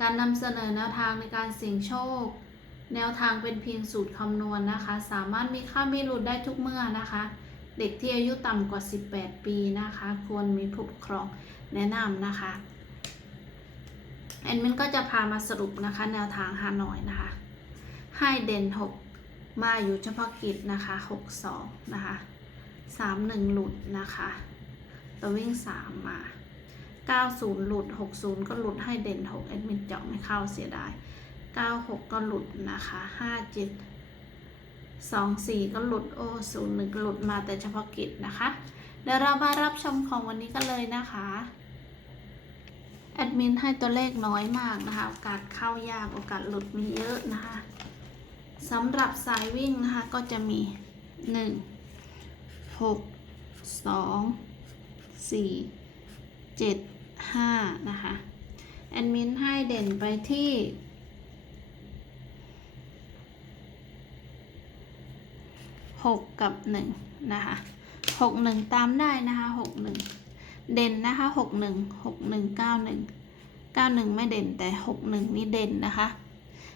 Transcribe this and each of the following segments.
การนำเสนอแนวทางในการเสี่ยงโชค แนวทางเป็นเพียงสูตรคำนวณนะคะ สามารถมีค่าไม่หลุดได้ทุกเมื่อนะคะ เด็กที่อายุต่ำกว่า 18 ปีนะคะ ควรมีผู้ปกครองแนะนำนะคะแอดมินก็จะพามาสรุปนะคะ แนวทางฮานอยนะคะให้เด่น 6 มาอยู่เฉพาะกิจนะคะ 62 นะคะ 31 หลุดนะคะตัววิ่ง 3 มา 90 หลุด 60 ก็หลุดให้เด่น 6 แอดมินเจาะไม่เข้าเสียดาย 96 ก็หลุดนะคะ 57 24 ก็หลุดโอ้01 ก็หลุดมาแต่เฉพาะกิจนะคะ เดี๋ยวเรามารับชมของวันนี้กันเลยนะคะแอดมินให้ตัวเลขน้อยมากนะคะ โอกาสเข้ายาก โอกาสหลุดมีเยอะนะคะสำหรับสายวิ่งนะคะ ก็จะมี 1 6 2 4เจ็ดห้านะคะ แอดมินให้เด่นไปที่หกกับหนึ่งนะคะหกหนึ่งตามได้นะคะหกหนึ่งเด่นนะคะหกหนึ่งหกหนึ่งเก้าหนึ่งเก้าหนึ่งไม่เด่นแต่หกหนึ่งนี่เด่นนะคะ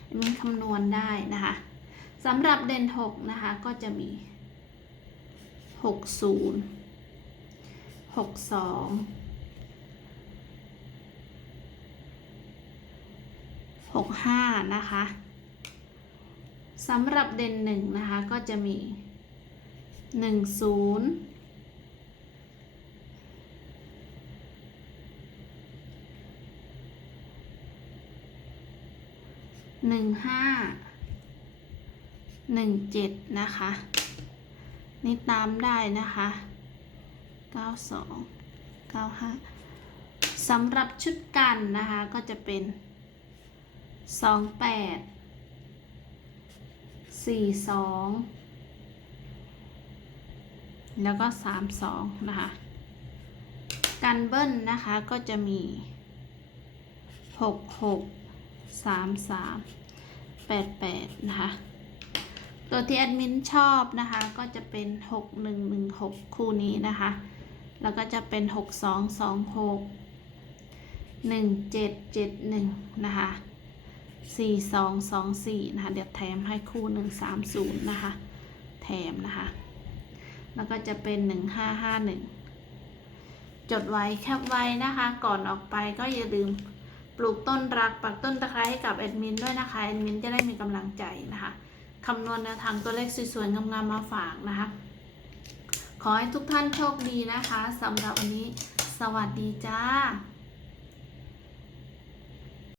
แอดมินคำนวณได้นะคะสำหรับเด่นหกนะคะ ก็จะมีหก ศูนย์หกห้านะคะสำหรับเด่นหนึ่งนะคะ ก็จะมีหนึ่งศูนย์หนึ่งห้าหนึ่งเจ็ดนะคะ นี่ตามได้นะคะเก้าสองเก้าห้าสำหรับชุดกันนะคะก็จะเป็น สองแปดสี่สองแล้วก็สามสองนะคะกันเบิ้ลนะคะก็จะมีหกหกสามสามแปดแปดนะคะ ตัวที่แอดมินชอบนะคะก็จะเป็นหกหนึ่งหนึ่งหกคู่นี้นะคะ แล้วก็จะเป็นหกสองสองหกหนึ่งเจ็ดเจ็ดหนึ่งนะคะ สี่สองสองสี่นะคะ เดี๋ยวแถมให้คู่หนึ่งสามศูนย์นะคะ แถมนะคะ แล้วก็จะเป็นหนึ่งห้าห้าหนึ่งจดไว้แคปไว้นะคะ ก่อนออกไปก็อย่าลืมปลูกต้นรักปักต้นตะไคร้ให้กับแอดมินด้วยนะคะ แอดมินจะได้มีกำลังใจนะคะคำนวณแนวทางตัวเลขสวยๆงามๆมาฝากนะคะ ขอให้ทุกท่านโชคดีนะคะสำหรับวันนี้ สวัสดีจ้า